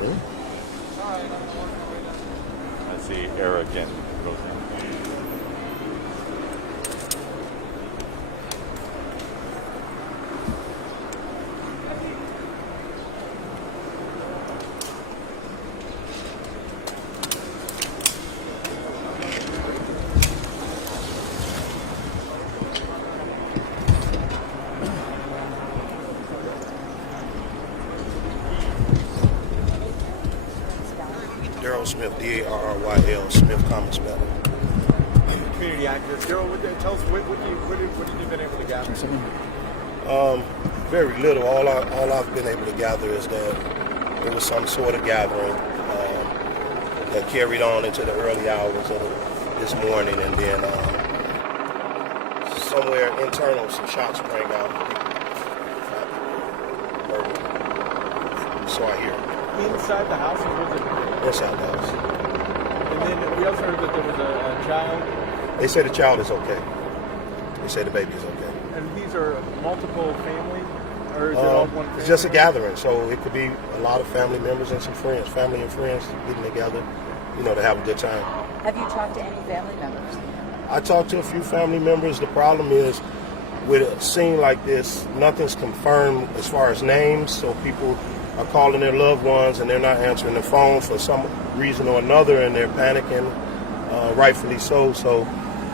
Really? I see Eric and Roseanne. Smith, D-A-R-R-Y-L, Smith, comma spelling. Community activist. Daryl, tell us what have you been able to gather? Very little. All I've been able to gather is that there was some sort of gathering that carried on into the early hours of this morning, and then somewhere internal, some shots rang out. So I hear. Inside the house, or was it? Inside the house. And then we also heard that there was a child. They say the child is okay. They say the baby is okay. And these are multiple family, or is it all one family? It's just a gathering, so it could be a lot of family members and some friends, family and friends getting together, to have a good time. Have you talked to any family members? I talked to a few family members. The problem is, with a scene like this, nothing's confirmed as far as names, so people are calling their loved ones and they're not answering the phone for some reason or another, and they're panicking, rightfully so. So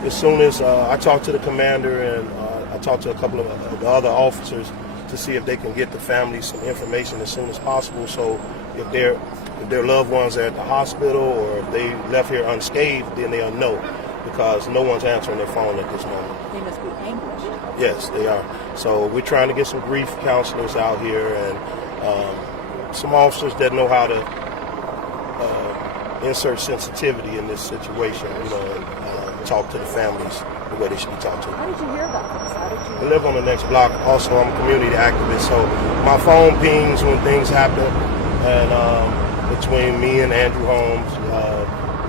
as soon as I talked to the commander and I talked to a couple of the other officers to see if they can get the family some information as soon as possible. So if their loved ones are at the hospital or if they left here unscathed, then they'll know, because no one's answering their phone at this moment. They must be anguished. Yes, they are. So we're trying to get some grief counselors out here and some officers that know how to insert sensitivity in this situation, and talk to the families the way they should be talked to. How did you hear about this? I live on the next block. Also, I'm a community activist, so my phone pings when things happen, and between me and Andrew Holmes,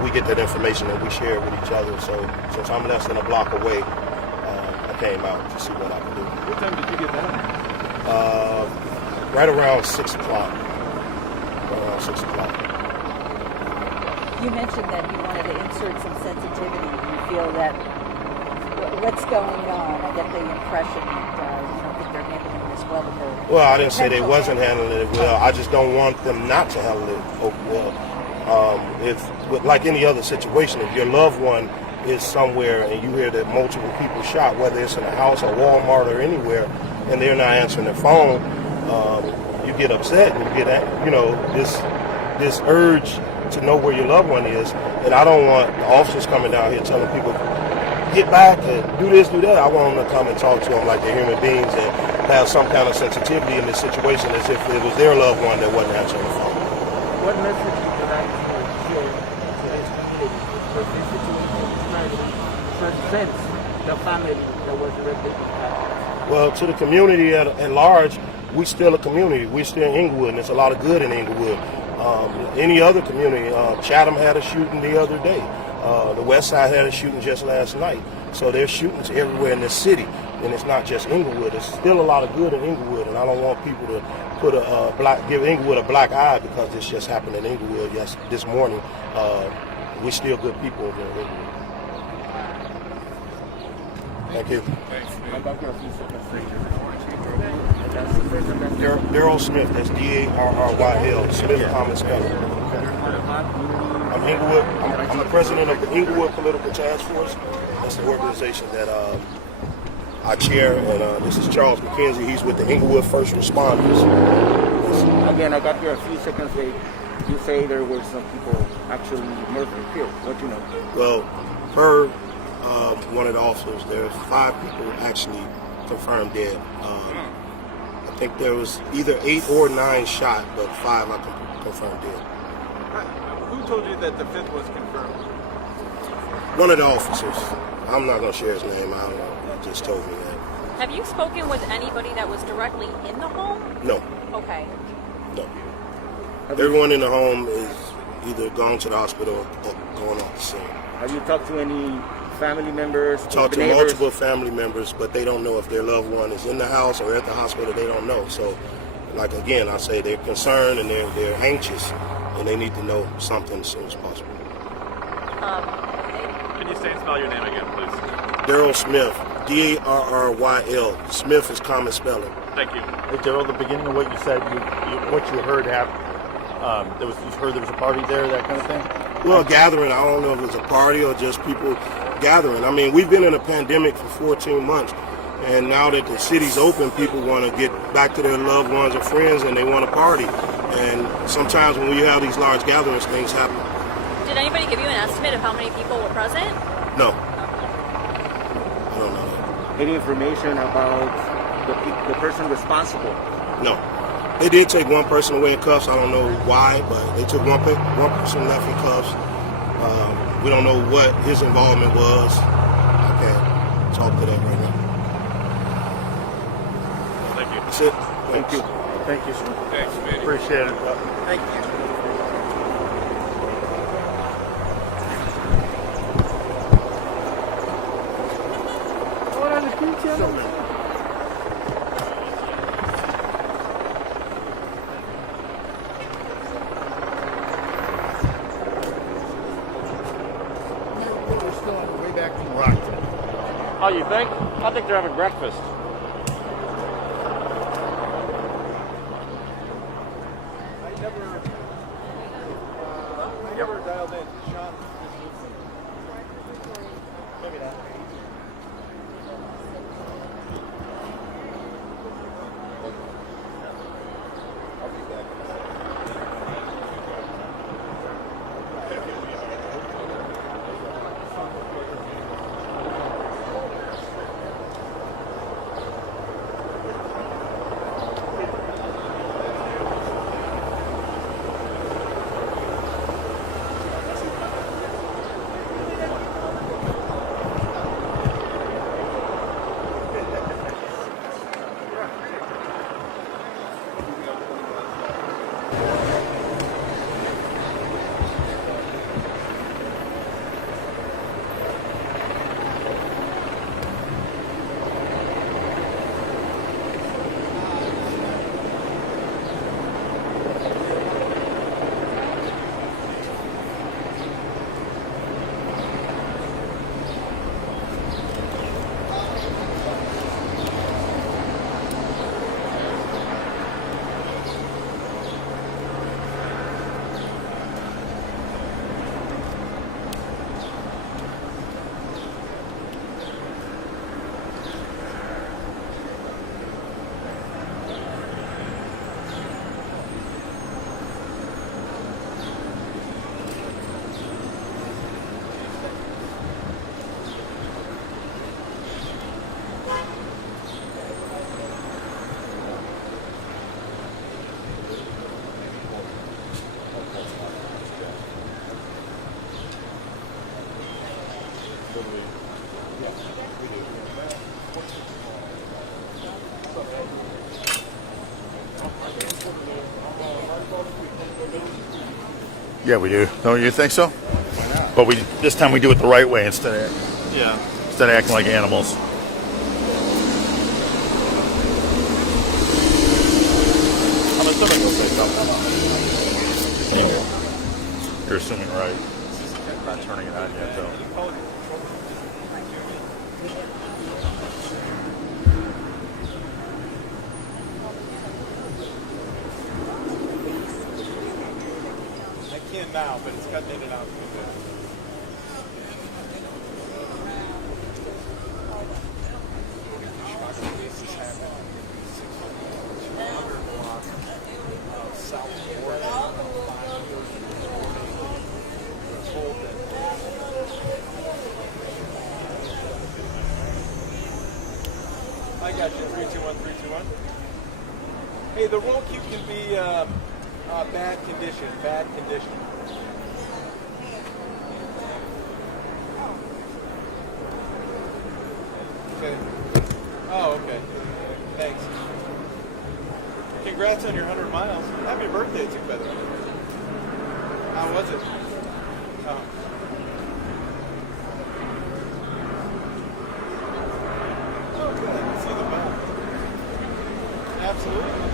we get that information and we share it with each other. So since I'm less than a block away, I came out to see what I could do. What time did you get that? Right around 6 o'clock. Around 6 o'clock. You mentioned that you wanted to insert some sensitivity. You feel that what's going on? I get the impression that you don't think they're handling this well. Well, I didn't say they wasn't handling it well. I just don't want them not to handle it well. Like any other situation, if your loved one is somewhere and you hear that multiple people shot, whether it's in a house or Walmart or anywhere, and they're not answering their phone, you get upset and you get, this urge to know where your loved one is. And I don't want the officers coming down here telling people, get back and do this, do that. I want them to come and talk to them like they're human beings and have some kind of sensitivity in this situation as if it was their loved one that wasn't answering the phone. What message would you like to share to his community for this situation since the family that was arrested? Well, to the community at large, we still a community. We're still in Englewood, and there's a lot of good in Englewood. Any other community, Chatham had a shooting the other day. The West Side had a shooting just last night. So there's shootings everywhere in this city, and it's not just Englewood. There's still a lot of good in Englewood, and I don't want people to give Englewood a black eye because this just happened in Englewood this morning. We're still good people over in Englewood. Thank you. Daryl Smith, that's D-A-R-R-Y-L, Smith, common spelling. I'm Englewood. I'm the president of the Englewood Political Task Force. That's the organization that I chair, and this is Charles McKenzie. He's with the Englewood First Responders. Again, I got here a few seconds late. You say there were some people actually murdered, killed. What do you know? Well, per one of the officers, there's 5 people actually confirmed dead. I think there was either 8 or 9 shot, but 5 I confirmed dead. Who told you that the 5th was confirmed? One of the officers. I'm not going to share his name. I don't know. He just told me that. Have you spoken with anybody that was directly in the home? No. Okay. No. Everyone in the home is either gone to the hospital or going off the scene. Have you talked to any family members? Talked to multiple family members, but they don't know if their loved one is in the house or at the hospital. They don't know. So like again, I say they're concerned and they're anxious, and they need to know something as soon as possible. Can you say and spell your name again, please? Daryl Smith, Darryl. Smith is common spelling. Thank you. Hey, Daryl, the beginning of what you said, what you heard happened, you heard there was a party there, that kind of thing? Well, a gathering. I don't know if it's a party or just people gathering. I mean, we've been in a pandemic for 14 months, and now that the city's open, people want to get back to their loved ones or friends, and they want to party. And sometimes when we have these large gatherings, things happen. Did anybody give you an estimate of how many people were present? No. I don't know. Any information about the person responsible? No. They did take one person away in cuffs. I don't know why, but they took one person left in cuffs. We don't know what his involvement was. I can't talk to that right now. Thank you. That's it. Thank you. Thank you, sir. Thanks, Manny. Appreciate it. Thank you. Oh, you think? I think they're having breakfast. I never dialed in. Sean. Maybe not. I'll be back. Yeah, we do. Don't you think so? But this time we do it the right way instead of acting like animals. I'm assuming you'll say something. You're assuming right. I'm not turning it on yet, though. I can now, but it's cutting in and out a little bit. This happened. South Florida. Told that I got you. 321, 321. Hey, the roll cue can be bad condition. Bad condition. Okay. Oh, okay. Thanks. Congrats on your 100 miles. Happy birthday, too, by the way. How was it? Oh. Oh, good. I can see the map. Absolutely.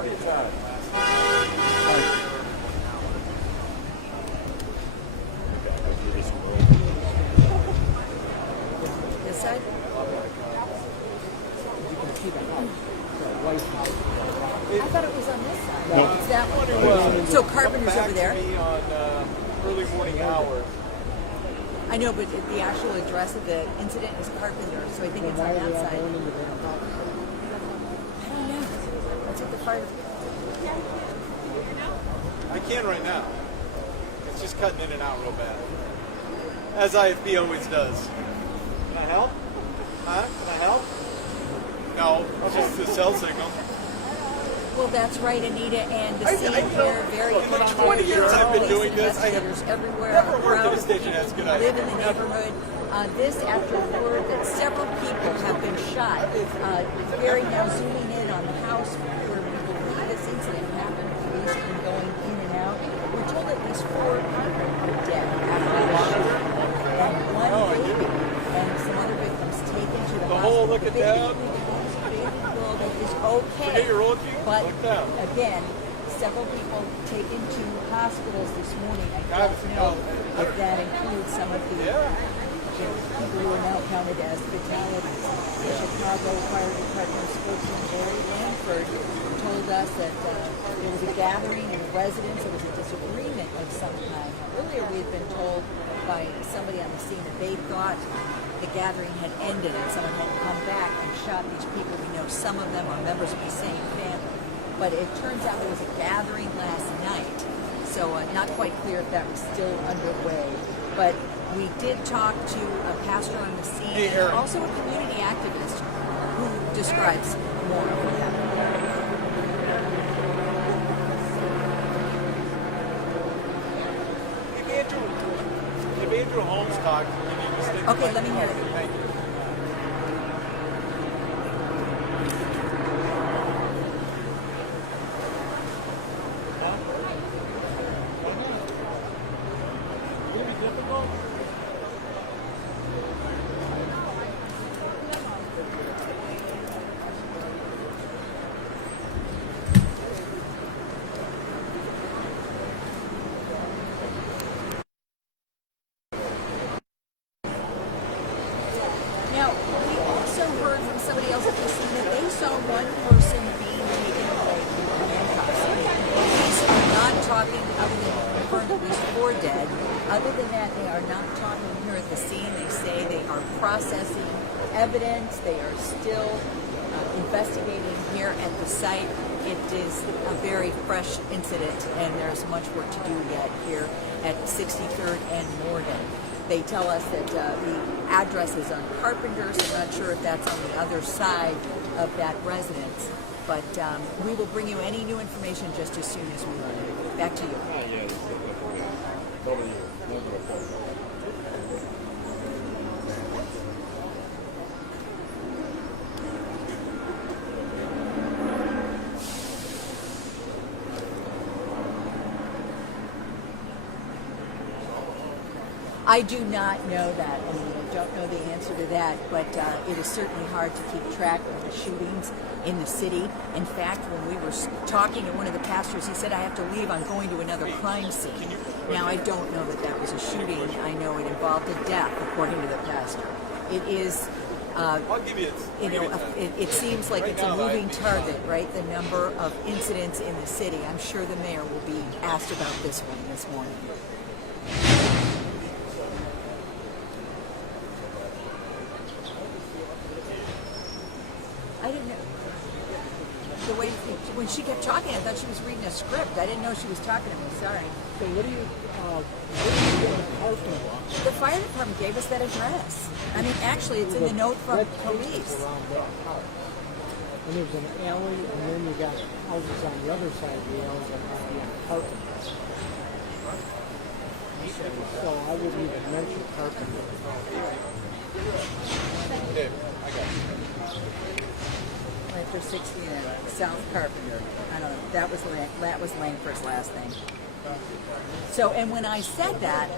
This side? You can see the house, the White House. I thought it was on this side. No. It's that one. So Carpenter's over there. Me on early morning hours. I know, but the actual address of the incident is Carpenter, so I think it's Why on are they that all side. going into their house? I don't know. That's what the fire. I can right now. It's just cutting in and out real bad. As IFB always does. Can I help? Huh? Can I help? No, it's just the cell signal. Well, that's right, Anita, and the I- scene I know. here, very In the connected. 20 years I've been Police doing this, I have investigators everywhere. never are worked at a proud station that's good live idea. in the Never. neighborhood. This after word that several people have been shot. Gary now zooming in on the house where we believe this incident happened. Police have been going in and out. We're told at least 4 people are dead after the shooting, and one baby and some other victims taken to the The hospital. whole looking The baby, down. the baby girl that is okay. 8-year-old kid? But Look down. again, several people taken to hospitals this morning. I God, don't know if that includes some of the people who are now counted as fatalities. The Chicago Fire Department spokesman Larry Lanford told us that there was a gathering in a residence. There was a disagreement of some kind. Earlier we had been told by somebody on the scene that they thought the gathering had ended and someone had come back and shot these people. We know some of them are members of the same family. But it turns out there was a gathering last night, so not quite clear if that was still underway. But we did talk to a pastor on the scene Hey, and Aaron. also a community activist who describes more of what happened. If Andrew Holmes talked, you need to stick Okay, let me hear it. Thank you. Now, we also heard from somebody else at the scene that they saw one person being taken away from handcuffs. Police are not talking, other than confirmed at least 4 dead. Other than that, they are not talking here at the scene. They say they are processing evidence. They are still investigating here at the site. It is a very fresh incident, and there's much work to do yet here at 63rd and Morgan. They tell us that the address is on Carpenter, so I'm not sure if that's on the other side of that residence. But we will bring you any new information just as soon as we learn it. Back to you. I do not know that. I mean, I don't know the answer to that, but it is certainly hard to keep track of the shootings in the city. In fact, when we were talking to one of the pastors, he said, I have to leave, I'm going to another crime scene. Now, I don't know that that was a shooting. I know it involved a death, according to the pastor. It is, I'll give you it seems like it's a moving target, right? The number of incidents in the city. I'm sure the mayor will be asked about this one this morning. I didn't know. The way when she kept talking, I thought she was reading a script. I didn't know she was talking to me. Sorry. So what do you get in the parking lot? The fire department gave us that address. I mean, actually, it's in the note from Red tape police. around that house. And there's an alley, and then you got houses on the other side of the alley that might be on Carpenter. So I wouldn't even mention Carpenter. Dave, I got you. Right for 60 and South Carpenter. I don't know. That was Langford's last name. So, and when I said that,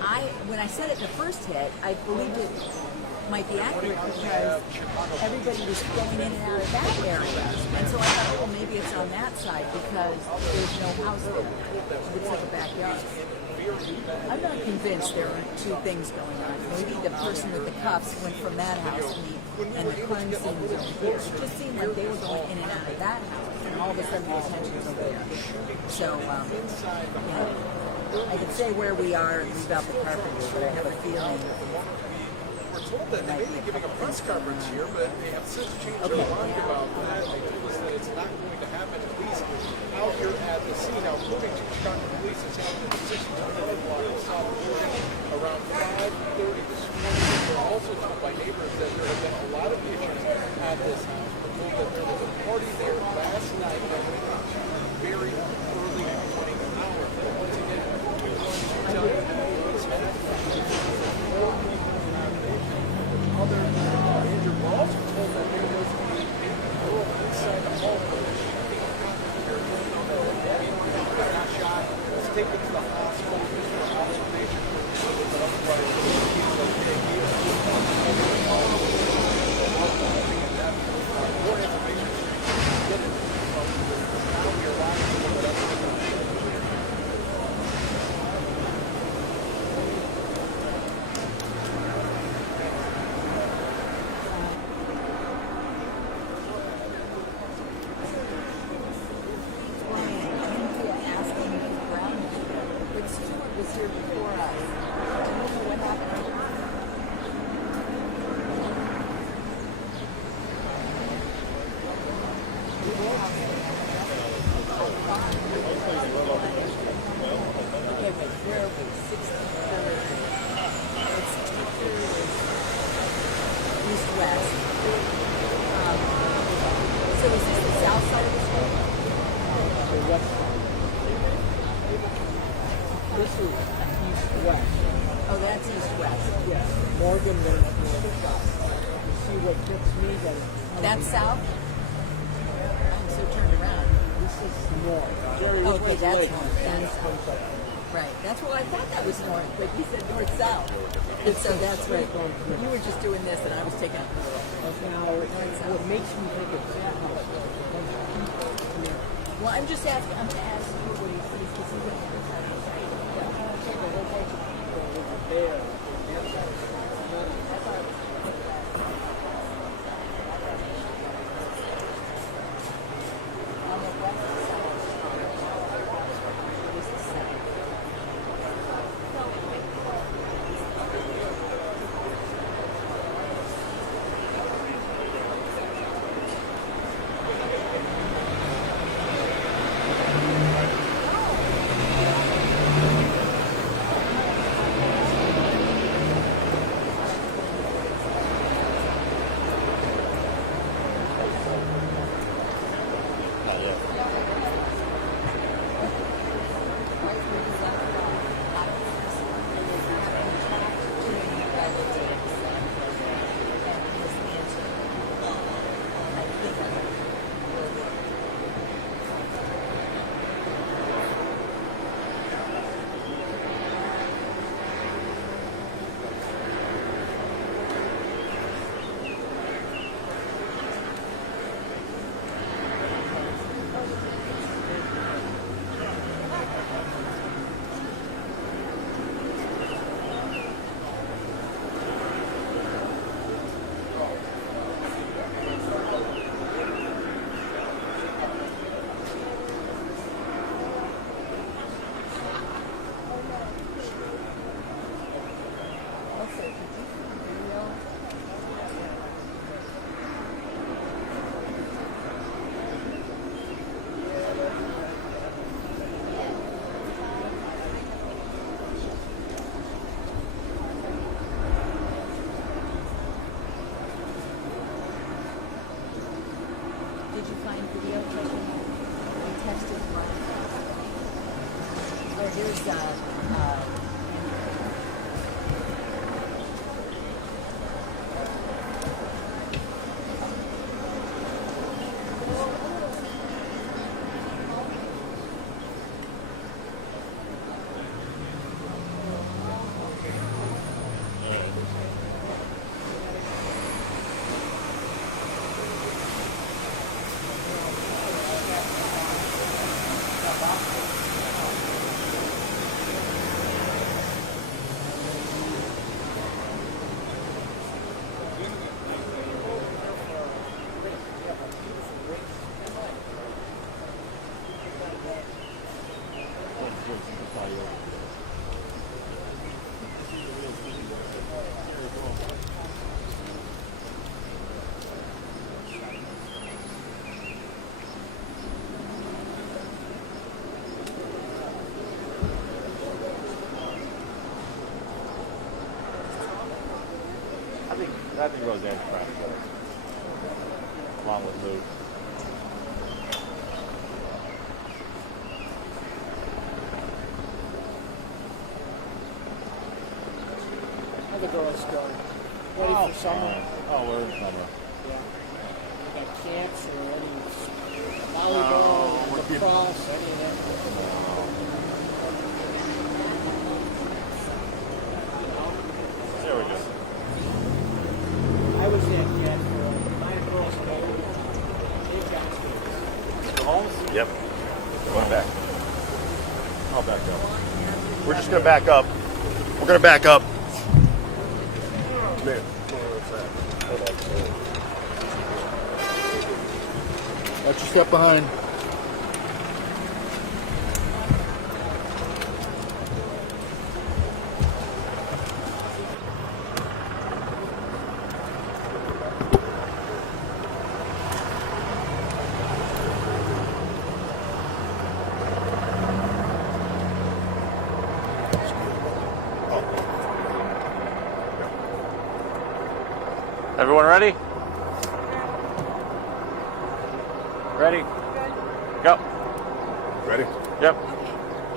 when I said it the first hit, I believed it might be accurate because everybody was going in and out of that area. And so I thought, oh, well, maybe it's on that side because there's no house there. It's like a backyard. I'm not convinced there are two things going on. Maybe the person with the cuffs went from that house and the crime scene was over here. It just seemed like they were going in and out of that house, and all of a sudden the attention was over there. So, you know, I could say where we are and leave out the carpenter, but I have a feeling. We're told that they may be giving a press conference here, but they have since changed their mind about that. They told us that it's not going to happen, at least out here at the scene. Now, according to Chicago police, it's happened at 600 block of South Oregon around 5:30 this morning. We're also told by neighbors that there have been a lot of issues at this house. We're told that there was a party there last night that went into very early morning hours. But once again, we want to tell you what's happening. Other injured. We're also told that there was a girl inside the home that was shooting a cop here. Got shot, was taken to the hospital for observation. But otherwise, he's okay here. More information get it from now we're live to what else is going on. That's south? So turned around. This is north. Okay, that's north. Right. That's why I thought that was north, but you said north-south. And so that's right. You were just doing this, and I was taking up the road. Now, what makes me think it's that house? Well, I'm just asking. I'm going to ask you what he sees because he went to the side. Take a whole bunch of people over there. I think Roseanne's traffic lights, along with Luke. How the girls go? Ready for summer? Oh, we're in summer. Yeah. You got camps or any volleyball, lacrosse, any of that? Yeah, we just. I was there, yeah, for my girls go. They've got Go home? Yep. Going back. I'll back up. We're just gonna back up. We're gonna back up. Man. Let you step behind. Everyone ready? Ready? Go. Ready? Yep. Okay,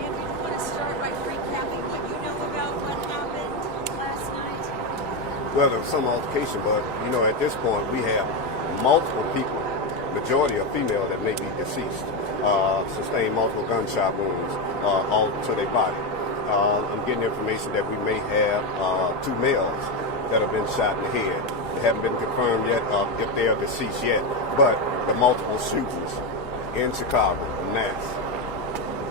Andrew, you want to start by recapping what you know about what happened last night? Well, there was some altercation, but at this point we have multiple people, majority are female, that may be deceased, sustained multiple gunshot wounds all to their body. I'm getting information that we may have 2 males that have been shot in the head. It haven't been confirmed yet if they are deceased yet, but the multiple shootings in Chicago, en masse.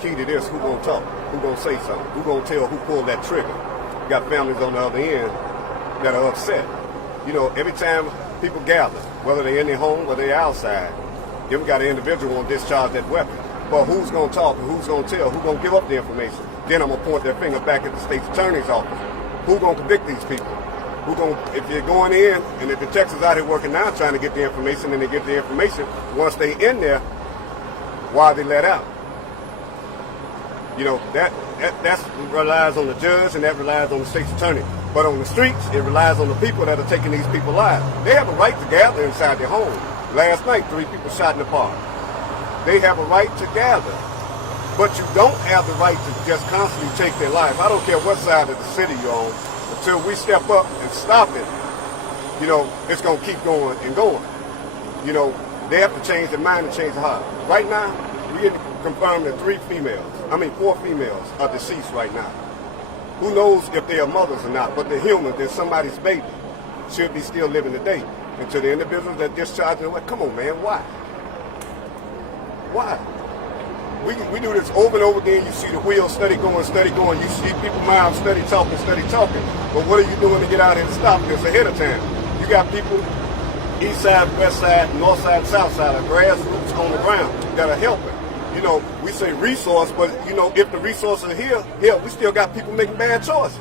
Key to this, who gonna talk? Who gonna say something? Who gonna tell who pulled that trigger? You got families on the other end that are upset. Every time people gather, whether they're in their home or they're outside, then we got an individual gonna discharge that weapon. But who's gonna talk and who's gonna tell? Who's gonna give up the information? Then I'm gonna point their finger back at the state's attorney's office. Who's gonna convict these people? If you're going in and the detectives out here working now trying to get the information, and they get the information, once they in there, why are they let out? That relies on the judge and that relies on the state's attorney. But on the streets, it relies on the people that are taking these people lives. They have a right to gather inside their home. Last night, 3 people shot in the park. They have a right to gather. But you don't have the right to just constantly take their life. I don't care what side of the city you're on. Until we step up and stop it, it's going to keep going and going. They have to change their mind and change their heart. Right now, we're getting confirmed that 4 females are deceased right now. Who knows if they are mothers or not, but they're human, they're somebody's baby. Should be still living today. And to the individuals that discharge them, come on, man, why? Why? We do this over and over again. You see the wheels steady going. You see people mouths steady talking. But what are you doing to get out here and stop this ahead of time? You got people east side, west side, north side, south side, of grassroots on the ground that are helping. We say resource, but if the resources are here, we still got people making bad choices.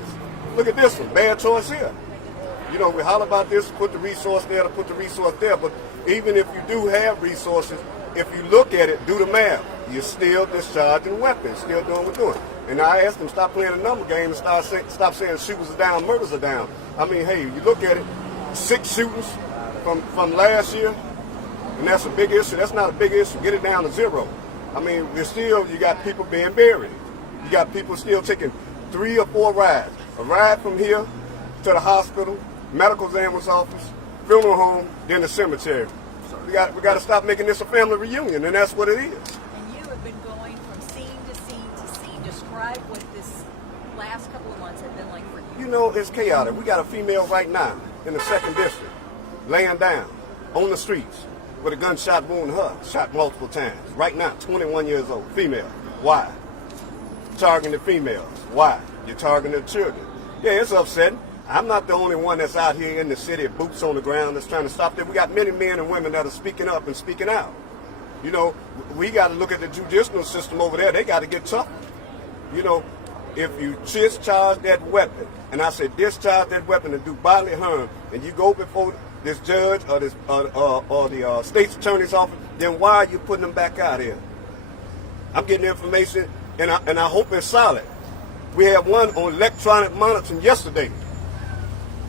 Look at this one, bad choice here. We holler about this, put the resource there, put the resource there. But even if you do have resources, if you look at it, do the math. You're still discharging weapons, still doing what we're doing. And I asked them, stop playing a number game and stop saying shooters are down, murders are down. I mean, hey, you look at it, 6 shootings from last year, and that's a big issue. That's not a big issue. Get it down to 0. I mean, you got people being buried. You got people still taking 3 or 4 rides. A ride from here to the hospital, medical examiner's office, funeral home, then the cemetery. We got to stop making this a family reunion, and that's what it is. And you have been going from scene to scene to scene. Describe what this last couple of months have been like for you. It's chaotic. We got a female right now in the 2nd district, laying down on the streets with a gunshot wound in her, shot multiple times. Right now, 21 years old, female. Why? Targeting the females. Why? You're targeting the children. Yeah, it's upsetting. I'm not the only one that's out here in the city, boots on the ground, that's trying to stop that. We got many men and women that are speaking up and speaking out. We got to look at the judicial system over there. They got to get tougher. You know, if you discharge that weapon, and I said discharge that weapon and do bodily harm, and you go before this judge or this or the state's attorney's office, then why are you putting them back out here? I'm getting information, and I hope it's solid. We had one on electronic monitoring yesterday.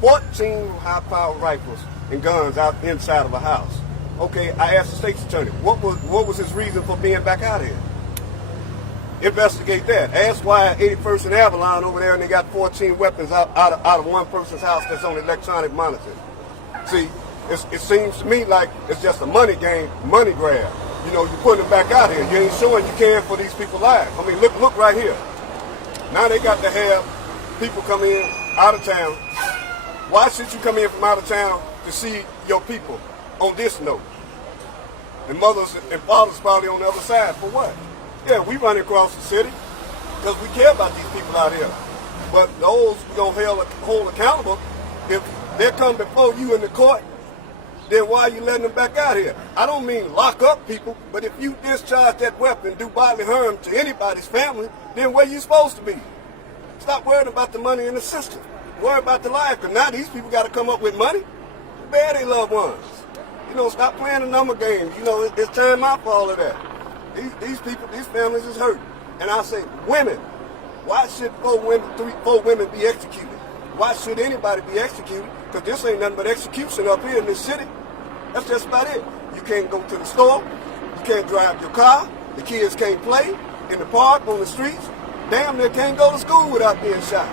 14 high-powered rifles and guns out inside of a house. Okay, I asked the state's attorney, what was his reason for being back out here? Investigate that. Ask why at 81st and Avalon over there and they got 14 weapons out of one person's house that's on electronic monitoring. See, it seems to me like it's just a money game, money grab. You know, you're putting them back out here. You ain't showing you care for these people's lives. I mean, look right here. Now they got to have people come in out of town. Why should you come in from out of town to see your people on this note? And mothers and fathers probably on the other side for what? Yeah, we run across the city because we care about these people out here. But those we're going to hold accountable, if they come before you in the court, then why are you letting them back out here? I don't mean lock up people, but if you discharge that weapon and do bodily harm to anybody's family, then where you supposed to be? Stop worrying about the money in the system. Worry about the life, because now these people got to come up with money to bear their loved ones. You know, stop playing the number game. You know, it's time out for all of that. These people, these families is hurt. And I say, women, why should four women be executed? Why should anybody be executed? Because this ain't nothing but execution up here in this city. That's just about it. You can't go to the store. You can't drive your car. The kids can't play in the park, on the streets. Damn, they can't go to school without being shot.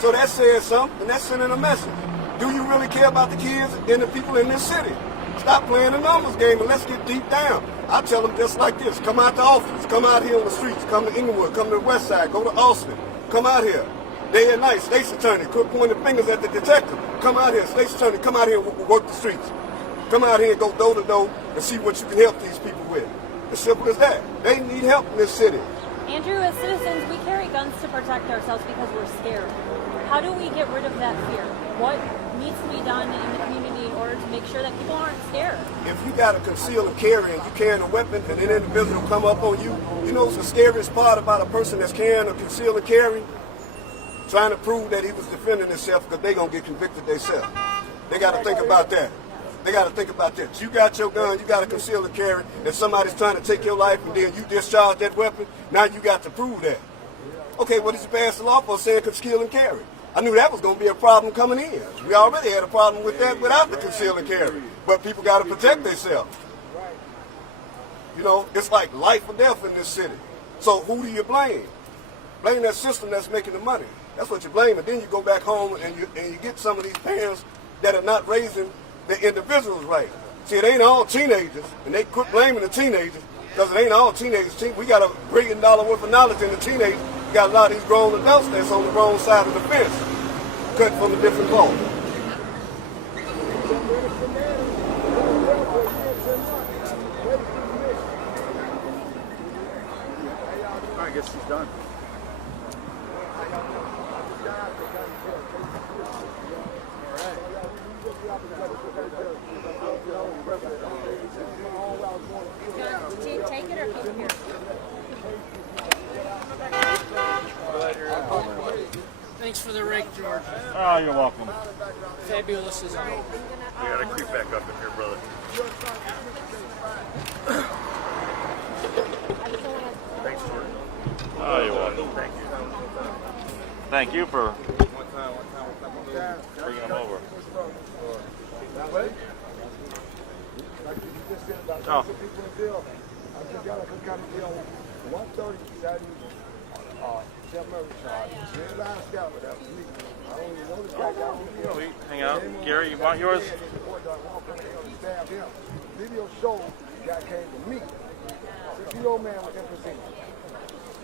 So that says something, and that's sending a message. Do you really care about the kids and the people in this city? Stop playing the numbers game and let's get deep down. I tell them just like this. Come out to office. Come out here on the streets. Come to Englewood. Come to the west side. Go to Austin. Come out here. Day and night. State's attorney. Quit pointing fingers at the detective. Come out here. State's attorney. Come out here and work the streets. Come out here and go door to door and see what you can help these people with. As simple as that. They need help in this city. Andrew, as citizens, we carry guns to protect ourselves because we're scared. How do we get rid of that fear? What needs to be done in the community in order to make sure that people aren't scared? If you got to conceal and carry and you carrying a weapon and an individual come up on you, you know what's the scariest part about a person that's carrying or conceal and carry? Trying to prove that he was defending himself because they're going to get convicted themselves. They got to think about that. They got to think about that. You got your gun, you got to conceal and carry, and somebody's trying to take your life and then you discharge that weapon, now you got to prove that. Okay, what did you pass the law for saying conceal and carry? I knew that was going to be a problem coming in. We already had a problem with that without the conceal and carry. But people got to protect themselves. You know, it's like life or death in this city. So who do you blame? Blame that system that's making the money. That's what you blame. And then you go back home and you get some of these parents that are not raising the individuals right. See, it ain't all teenagers. And they quit blaming the teenagers because it ain't all teenagers. We got $1 billion worth of knowledge in the teenagers. You got a lot of these grown adults that's on the wrong side of the fence, cut from a different cloth. I guess he's done. Take it or keep it here? Thanks for the rake, George. Oh, you're welcome. Fabulous as always. We gotta creep back up in here, brother. Thanks, George. Oh, you're welcome. Thank you. Thank you for bringing them over. Oh. I just got a kind of deal 137 Murray charge. Last guy with that week. I don't even know this guy got on. Sweet. Hang out. Gary, you want yours? Video showed the guy came to me. 60-year-old man with emphysema.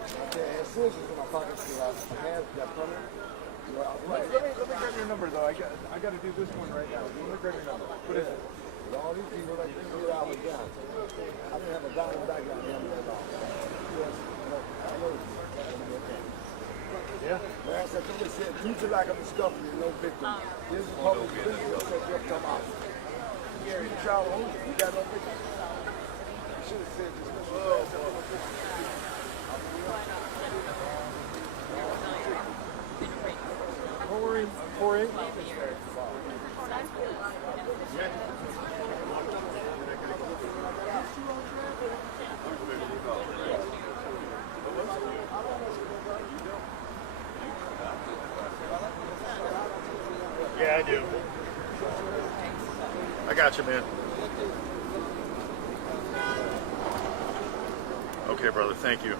I had scissors in my pocket because my hands got permanent. Let me grab your number though. I got to do this one right now. Let me grab your number. What is it? All these people like $3 down. I didn't have a dime back on him at all. Yeah. Man, somebody said, due to lack of discovery, no victim. This is public video said you'll come out. You child home, you got no victim. You should have said this. story. Yeah, I do. I got you, man. Okay, brother. Thank you.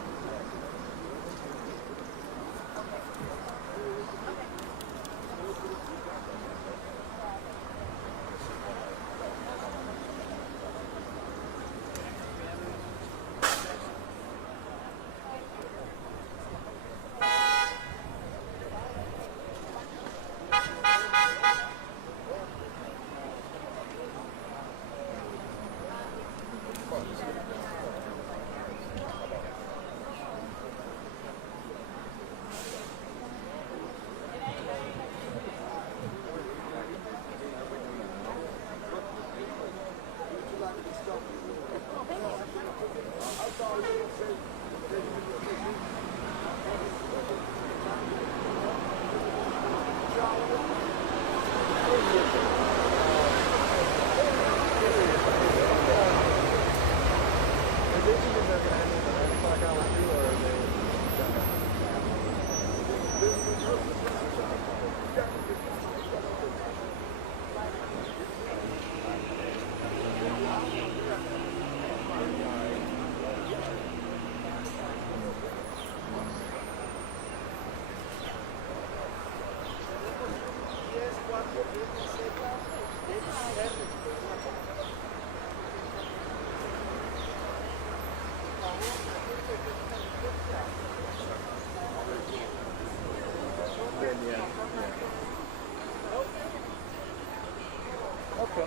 Okay.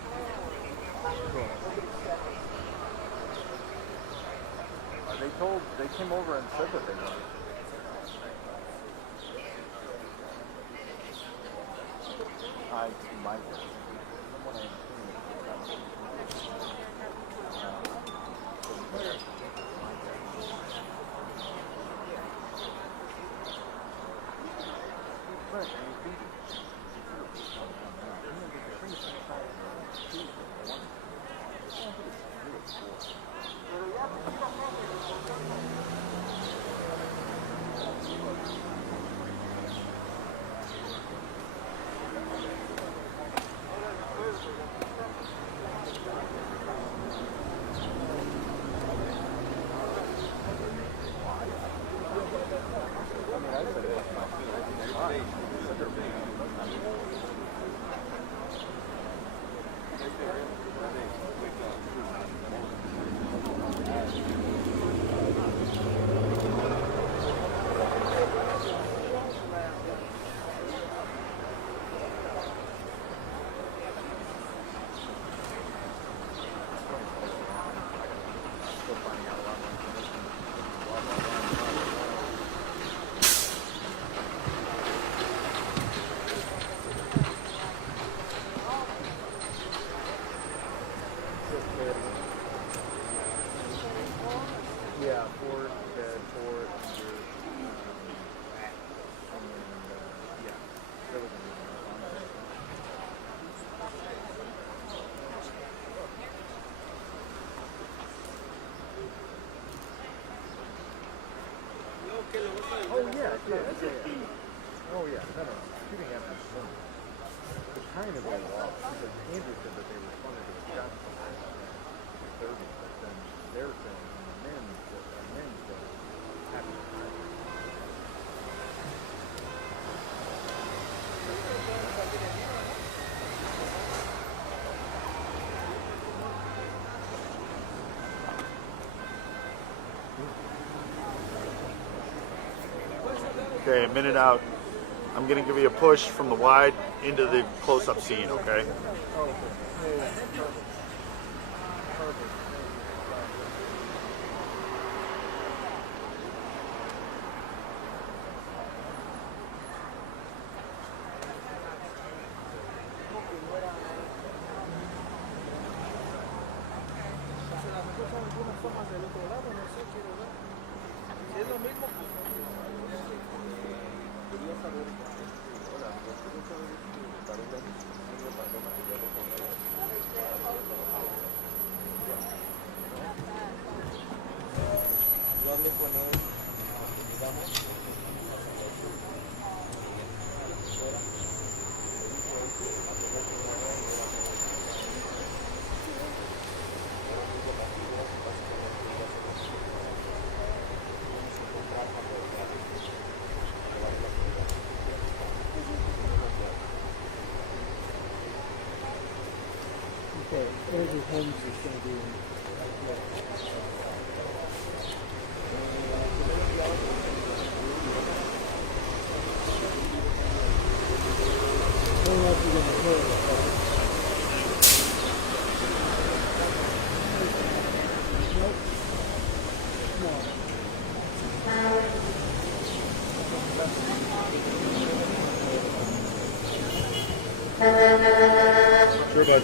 They came over and said that they wanted. I might. Yeah, 4 dead, 4 injured. Yeah, there was Oh yeah. Oh yeah, no. Shooting happened soon. The kind of went off because Andrew said that they responded to a shot from 30, but then they're saying the men said happened. Okay, a minute out. I'm going to give you a push from the wide into the close-up scene, okay? Quería saber, hola, ¿vos Okay, all the homes is going to be in. Sure does.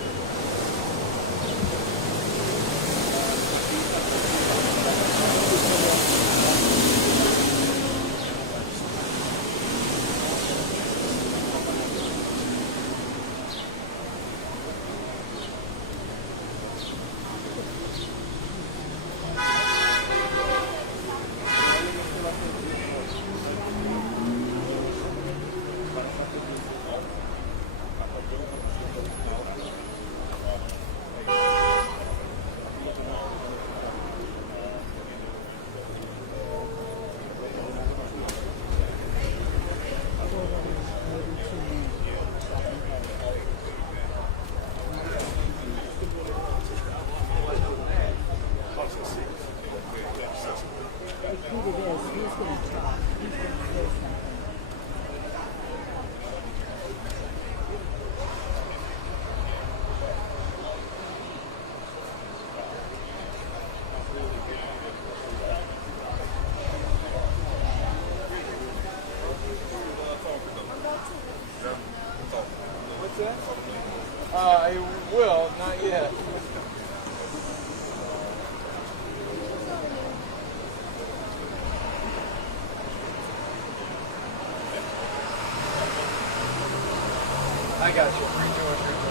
What's that? I will, not yet. I got you. 3, 2, 1, 3.